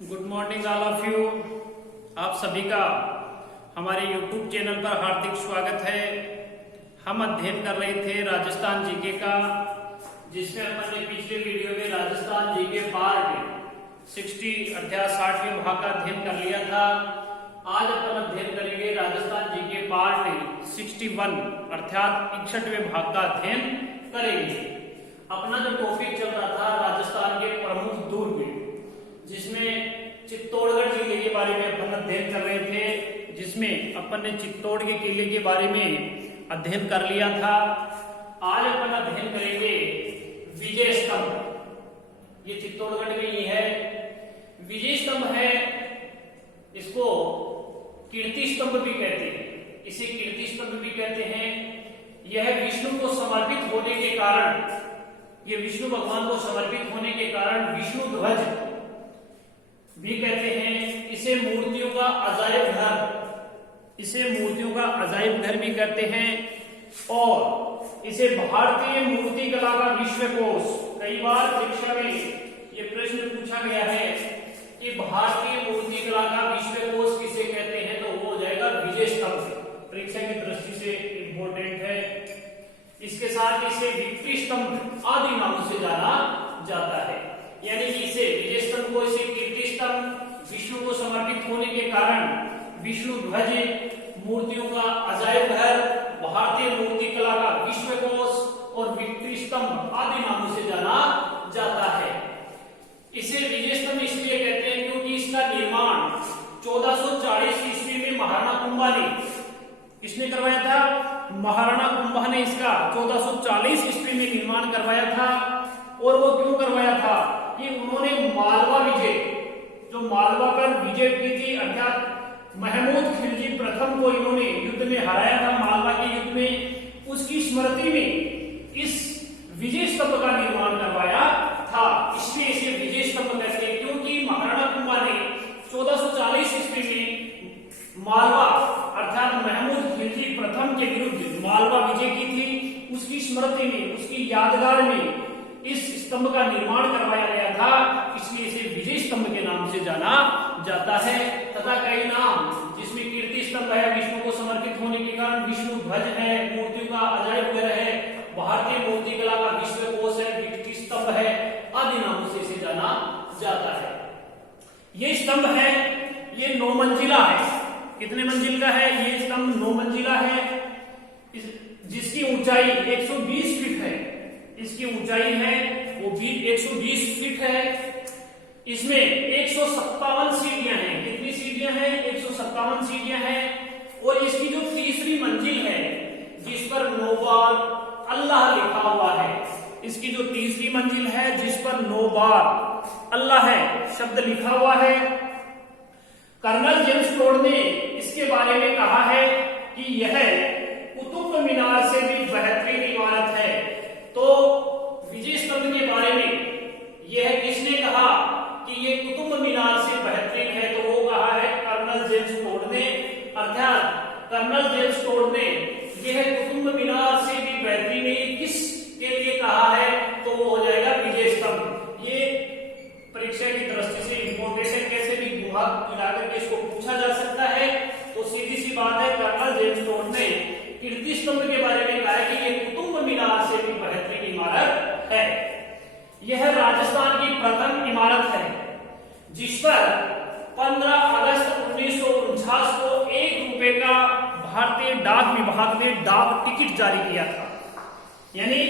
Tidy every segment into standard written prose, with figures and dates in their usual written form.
Good morning all of you. आप सभी का हमारे YouTube चैनल पर हार्दिक स्वागत है। हम अध्ययन कर रहे थे राजस्थान जीके का, जिसमें अपन ने पिछले वीडियो में राजस्थान जीके पार्ट 60 अर्थात 60वें भाग का अध्ययन कर लिया था। आज अपन अध्ययन करेंगे राजस्थान जीके पार्ट 61 अर्थात 61वें भाग का अध्ययन करेंगे। अपना जो टॉपिक चल रहा था राजस्थान के प्रमुख दुर्ग, जिसमें चित्तौड़गढ़ जिले के बारे में अपन अध्ययन कर रहे थे, जिसमें अपन ने चित्तौड़ के किले के बारे में अध्ययन कर लिया था। आज अपन अध्ययन करेंगे विजय स्तंभ। ये चित्तौड़गढ़ में ही है, विजय स्तंभ है। इसको कीर्ति स्तंभ भी कहते हैं, इसे कीर्ति स्तंभ भी कहते हैं। यह विष्णु को समर्पित होने के कारण, ये विष्णु भगवान को समर्पित होने के कारण विष्णु ध्वज भी कहते हैं। इसे मूर्तियों का अजायब घर, इसे मूर्तियों का अजायब घर भी कहते हैं। और इसे भारतीय मूर्ति कला का विश्वकोश, कई बार परीक्षा में ये प्रश्न पूछा गया है कि भारतीय मूर्ति कला का विश्वकोश किसे कहते हैं, तो वो हो जाएगा विजय स्तंभ। परीक्षा की दृष्टि से इंपॉर्टेंट है। इसके साथ इसे विक्ट्री स्तंभ आदि नामों से जाना जाता है। यानी कि इसे विजय स्तंभ को, इसे कीर्ति स्तंभ, विष्णु को समर्पित होने के कारण विष्णु ध्वज, मूर्तियों का अजायब घर, भारतीय मूर्ति कला का विश्वकोश और विक्ट्री स्तंभ आदि नामों से जाना जाता है। इसे विजय स्तंभ इसलिए कहते हैं क्योंकि इसका निर्माण 1440 ईस्वी में महाराणा कुंभा ने, किसने करवाया था? महाराणा कुंभा ने इसका 1440 ईस्वी में निर्माण करवाया था। और वो क्यों करवाया था कि उन्होंने मालवा विजय, जो मालवा पर विजय की थी, अर्थात महमूद खिलजी प्रथम को इन्होंने युद्ध में हराया था, मालवा के युद्ध में। उसकी स्मृति में इस विजय स्तंभ का निर्माण करवाया था, इसलिए इसे विजय स्तंभ कहते हैं। क्योंकि महाराणा कुंभा ने 1440 ईस्वी में मालवा अर्थात महमूद खिलजी प्रथम के विरुद्ध मालवा विजय की थी, उसकी स्मृति में, उसकी यादगार में इस स्तंभ का निर्माण करवाया गया था, इसलिए इसे विजय स्तंभ के नाम से जाना जाता है। तथा कई नाम, जिसमें कीर्ति स्तंभ है, विष्णु को समर्पित होने के कारण विष्णु ध्वज है, मूर्तियों का अजायब घर है, भारतीय मूर्ति कला का विश्वकोश है, विक्ट्री स्तंभ है, आदि नामों से इसे जाना जाता है। ये स्तंभ है, ये 9 मंजिला है। कितने मंजिल का है ये स्तंभ? 9 मंजिला है, जिसकी ऊंचाई 120 फीट है। इसकी ऊंचाई है वो भी 120 फीट है। इसमें 157 सीढ़ियां हैं। कितनी सीढ़ियां हैं? 157 सीढ़ियां हैं। और इसकी जो तीसरी मंजिल है, जिस पर 9 बार अल्लाह लिखा हुआ है, इसकी जो तीसरी मंजिल है जिस पर 9 बार अल्लाह है शब्द लिखा हुआ है, कर्नल जेम्स टोड ने इसके बारे में कहा है कि यह कुतुब मीनार से भी बेहतरीन इमारत है। तो विजय स्तंभ के बारे में यह किसने कहा कि ये कुतुब मीनार से बेहतरीन है? तो वो कहा है कर्नल जेम्स टोड ने। अर्थात कर्नल जेम्स टोड ने यह कुतुब मीनार से भी बेहतरीन है, किस के लिए कहा है? तो वो हो जाएगा विजय स्तंभ। ये परीक्षा की दृष्टि से इंपॉर्टेंट है, कैसे भी विभाग मिलाकर के इसको पूछा जा सकता है। तो सीधी सी बात है, कर्नल जेम्स टोड ने कीर्ति स्तंभ के बारे में कहा है कि ये कुतुब मीनार से भी बेहतरीन इमारत है। यह राजस्थान की प्रथम इमारत है जिस पर 15 अगस्त 1949 को 1 रुपए का भारतीय डाक विभाग ने डाक टिकट जारी किया था। यानी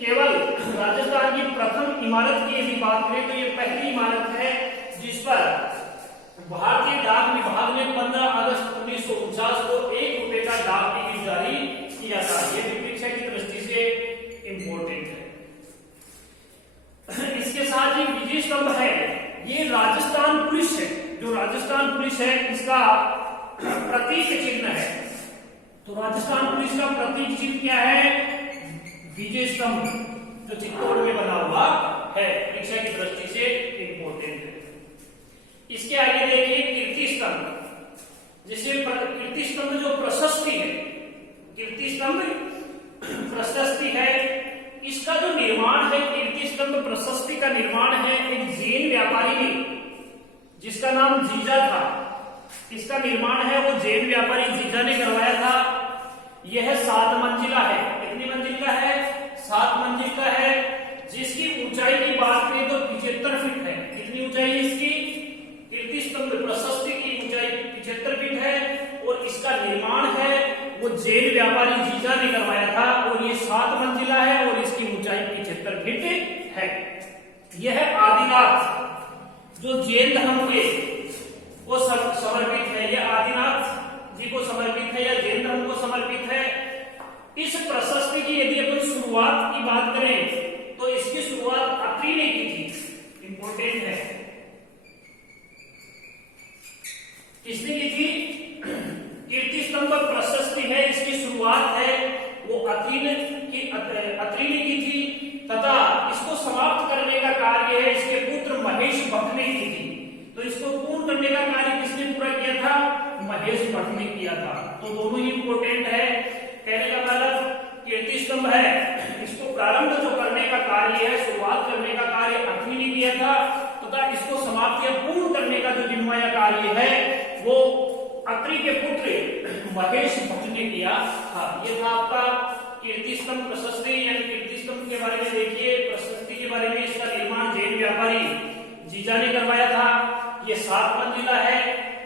केवल राजस्थान की प्रथम इमारत की यदि बात करें तो ये पहली इमारत है जिस पर भारतीय डाक विभाग ने 15 अगस्त 1949 को 1 रुपए का डाक टिकट जारी किया था। ये भी परीक्षा की दृष्टि से इंपॉर्टेंट है। इसके साथ ही विजय स्तंभ है, ये राजस्थान पुलिस है। जो राजस्थान पुलिस है इसका प्रतीक चिन्ह है। तो राजस्थान पुलिस का प्रतीक चिन्ह क्या है? विजय स्तंभ, जो चित्तौड़ में बना हुआ है। परीक्षा की दृष्टि से इंपॉर्टेंट है। इसके आगे देखिए कीर्ति स्तंभ। जैसे कीर्ति स्तंभ जो प्रशस्ति है, कीर्ति स्तंभ प्रशस्ति है, इसका जो निर्माण है, कीर्ति स्तंभ प्रशस्ति का निर्माण है एक जैन व्यापारी ने, जिसका नाम जीजा था। इसका निर्माण है वो जैन व्यापारी जीजा ने करवाया था। यह 7 मंजिला है। कितनी मंजिल का है? 7 मंजिल का है, जिसकी ऊंचाई की बात करें तो 75 फीट है। कितनी ऊंचाई है इसकी? कीर्ति स्तंभ प्रशस्ति की ऊंचाई 75 फीट है और इसका निर्माण है वो जैन व्यापारी जीजा ने करवाया था और ये 7 मंजिला है और इसकी ऊंचाई 75 फीट है। यह आदिनाथ जो जैन धर्म के वो समर्पित है, यह आदिनाथ जी को समर्पित है या जैन धर्म को समर्पित है। इस प्रशस्ति की यदि अपन शुरुआत की बात करें तो इसकी शुरुआत अत्रि ने की थी। इंपॉर्टेंट है, किसने की थी? कीर्ति स्तंभ प्रशस्ति है, इसकी शुरुआत है वो अत्रि ने की थी तथा इसको समाप्त करने का कार्य है इसके पुत्र महेश भट्ट ने की थी। तो इसको पूर्ण करने का कार्य किसने पूरा किया था? महेश भट्ट ने किया था। तो दोनों ही इंपॉर्टेंट है। कहने का मतलब कीर्ति स्तंभ है, इसको प्रारंभ जो करने का कार्य है, शुरुआत करने का कार्य अत्रि ने किया था तथा इसको समाप्त या पूर्ण करने का जो जिम्मेदार कार्य है वो अत्रि के पुत्र महेश भट्ट ने किया था। ये था आपका कीर्ति स्तंभ प्रशस्ति यानी कीर्ति स्तंभ के बारे में देखिए। प्रशस्ति के बारे में इसका निर्माण जैन व्यापारी जीजा ने करवाया था। ये 7 मंजिला है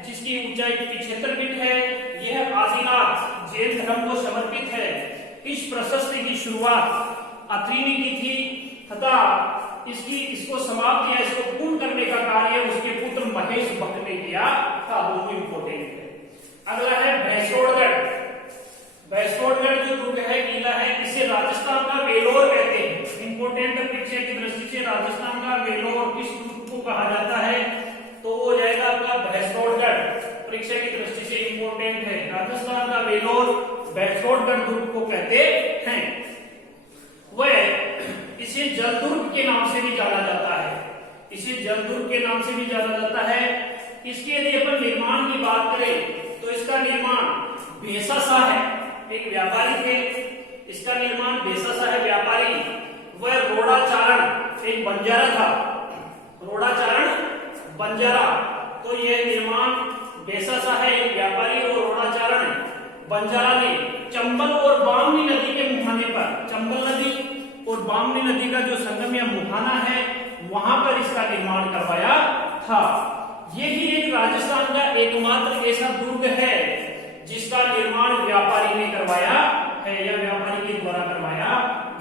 जिसकी ऊंचाई 75 फीट है। यह आदिनाथ जैन धर्म को समर्पित है। इस प्रशस्ति की शुरुआत अत्रि ने की थी तथा इसको समाप्त या इसको पूर्ण करने का कार्य उसके पुत्र महेश भट्ट ने किया था। दोनों इंपॉर्टेंट है। अगला है भैंसोड़गढ़। भैंसोड़गढ़ जो दुर्ग है, किला है, इसे राजस्थान का वेलोर कहते हैं। इंपॉर्टेंट परीक्षा की दृष्टि से राजस्थान का वेलोर किस दुर्ग को कहा जाता है? तो वो जाएगा आपका भैंसोड़गढ़। परीक्षा की दृष्टि से इंपॉर्टेंट है। राजस्थान का वेलोर भैंसोड़गढ़ दुर्ग को कहते हैं। वह इसे जलदुर्ग के नाम से भी जाना जाता है। इसे जलदुर्ग के नाम से भी जाना जाता है। इसके यदि अपन निर्माण की बात करें तो इसका निर्माण भेसा शाह है, एक व्यापारी थे। इसका निर्माण भेसा शाह है व्यापारी। वह रोड़ाचारण एक बंजारा था। रोड़ाचारण बंजारा। तो यह निर्माण भेसा शाह है एक व्यापारी और रोड़ाचारण बंजारा ने चंबल और बामनी नदी के मुहाने पर, चंबल नदी और बामनी नदी का जो संगम या मुहाना है वहां पर इसका निर्माण करवाया था। यही एक राजस्थान का एकमात्र ऐसा दुर्ग है जिसका निर्माण व्यापारी ने करवाया है या व्यापारी के द्वारा करवाया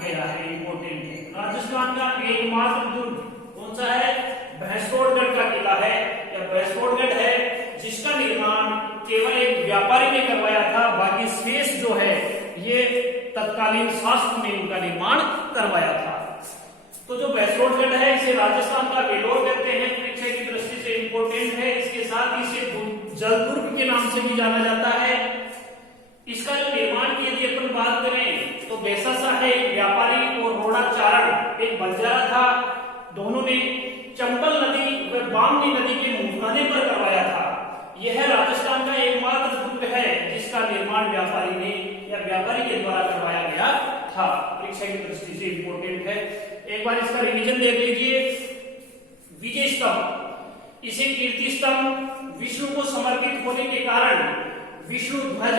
गया है। इंपॉर्टेंट है। राजस्थान का एकमात्र दुर्ग कौन सा है? भैंसोड़गढ़ का किला है या भैंसोड़गढ़ है जिसका निर्माण केवल एक व्यापारी ने करवाया था। बाकी शेष जो है ये तत्कालीन शासक ने उनका निर्माण करवाया था। तो जो भैंसोड़गढ़ है इसे राजस्थान का वेलोर कहते हैं। परीक्षा की दृष्टि से इंपॉर्टेंट है। इसके साथ ही इसे जलदुर्ग के नाम से भी जाना जाता है। इसका जो निर्माण की यदि अपन बात करें तो भेसा शाह है एक व्यापारी और रोड़ाचारण एक बंजारा था। दोनों ने चंबल नदी व बामनी नदी के मुहाने पर करवाया था। यह राजस्थान का एकमात्र दुर्ग है जिसका निर्माण व्यापारी ने या व्यापारी के द्वारा करवाया गया था। परीक्षा की दृष्टि से इंपॉर्टेंट है। एक बार इसका रिवीजन देख लीजिए। विजय स्तंभ, इसे कीर्ति स्तंभ विष्णु को समर्पित होने के कारण विष्णु ध्वज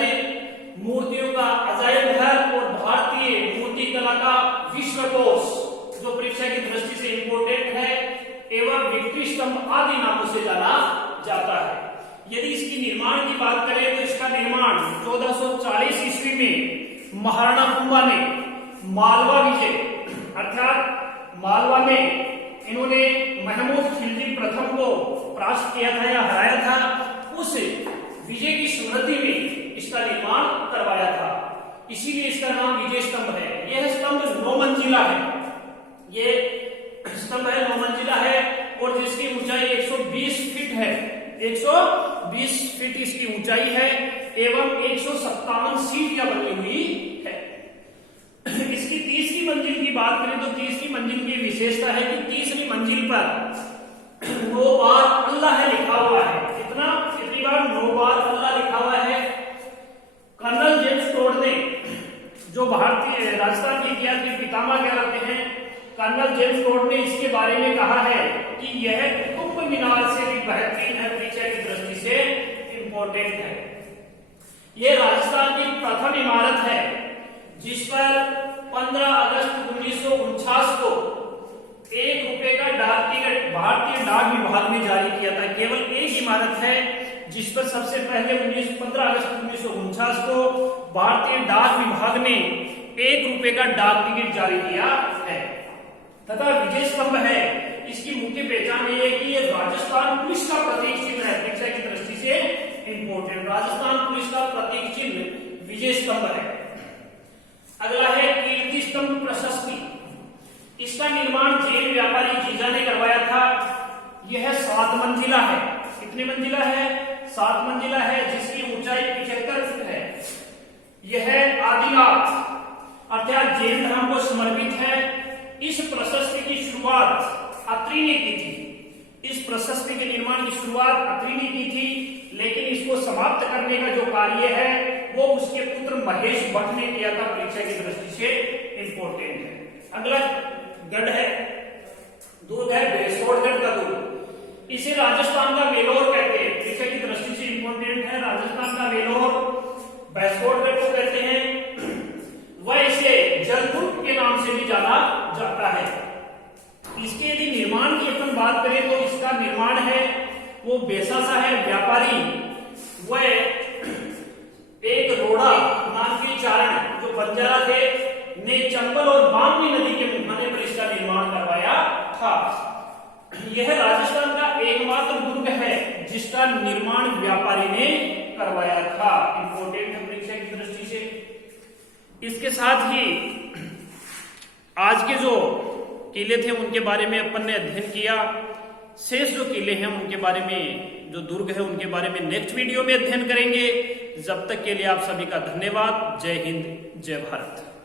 मूर्तियों का अजायब घर और भारतीय मूर्ति कला का विश्वकोश जो परीक्षा की दृष्टि से इंपॉर्टेंट है एवं विक्ट्री स्तंभ आदि नामों से जाना जाता है। यदि इसकी निर्माण की बात करें तो इसका निर्माण 1440 ईस्वी में महाराणा कुंभा ने मालवा विजय अर्थात मालवा में इन्होंने महमूद खिलजी प्रथम को परास्त किया था या हराया था। उस विजय की स्मृति में इसका निर्माण करवाया था, इसीलिए इसका नाम विजय स्तंभ है। यह स्तंभ 9 मंजिला है। ये स्तंभ है 9 मंजिला है और जिसकी ऊंचाई 120 फीट है। 120 फीट इसकी ऊंचाई है एवं 157 सीढ़ियां बनी हुई है। इसकी तीसरी मंजिल की बात करें तो तीसरी मंजिल की विशेषता है कि तीसरी मंजिल पर 9 बार अल्लाह लिखा हुआ है। कितनी बार? 9 बार अल्लाह लिखा हुआ है। कर्नल जेम्स टोड ने जो भारतीय राजस्थान के इतिहास के पितामह कहलाते हैं, कर्नल जेम्स टोड ने इसके बारे में कहा है कि यह कुतुब मीनार से भी बेहतरीन है, परीक्षा की दृष्टि से इंपॉर्टेंट है। यह राजस्थान की प्रथम इमारत है जिस पर 15 अगस्त 1949 को ₹1 का डाक टिकट भारतीय डाक विभाग ने जारी किया था। केवल एक इमारत है जिस पर सबसे पहले 15 अगस्त 1949 को भारतीय डाक विभाग ने ₹1 का डाक टिकट जारी किया है। तथा विजय स्तंभ है, इसकी मुख्य पहचान ये है कि ये राजस्थान पुलिस का प्रतीक चिन्ह है, परीक्षा की दृष्टि से इंपॉर्टेंट। राजस्थान पुलिस का प्रतीक चिन्ह विजय स्तंभ है। अगला है कीर्ति स्तंभ प्रशस्ति। इसका निर्माण जैन व्यापारी जीजा ने करवाया था। यह 7 मंजिला है। कितनी मंजिला है? 7 मंजिला है, जिसकी ऊंचाई 75 फुट है। यह आदिनाथ अर्थात जैन धर्म को समर्पित है। इस प्रशस्ति की शुरुआत अत्रि ने की थी। इस प्रशस्ति के निर्माण की शुरुआत अत्रि ने की थी, लेकिन इसको समाप्त करने का जो कार्य है वो उसके पुत्र महेश भट्ट ने किया था, परीक्षा की दृष्टि से इंपॉर्टेंट है। अगला गढ़ है, दुर्ग है बेसोड़गढ़ का दुर्ग। इसे राजस्थान का वेलोर कहते हैं, परीक्षा की दृष्टि से इंपॉर्टेंट है। राजस्थान का वेलोर बेसोड़गढ़ को कहते हैं। वह इसे जलदुर्ग के नाम से भी जाना जाता है। इसके यदि निर्माण की अपन बात करें तो इसका निर्माण है वो बेसा सा है व्यापारी, वह एक रोड़ा नाम के चारण जो बंजारा थे ने चंबल और बामनी नदी के मुहाने पर इसका निर्माण करवाया था। यह राजस्थान का एकमात्र दुर्ग है जिसका निर्माण व्यापारी ने करवाया था। इंपॉर्टेंट है परीक्षा की दृष्टि से। इसके साथ ही आज के जो किले थे उनके बारे में अपन ने अध्ययन किया। शेष जो किले हैं उनके बारे में, जो दुर्ग है उनके बारे में नेक्स्ट वीडियो में अध्ययन करेंगे। जब तक के लिए आप सभी का धन्यवाद। जय हिंद, जय भारत।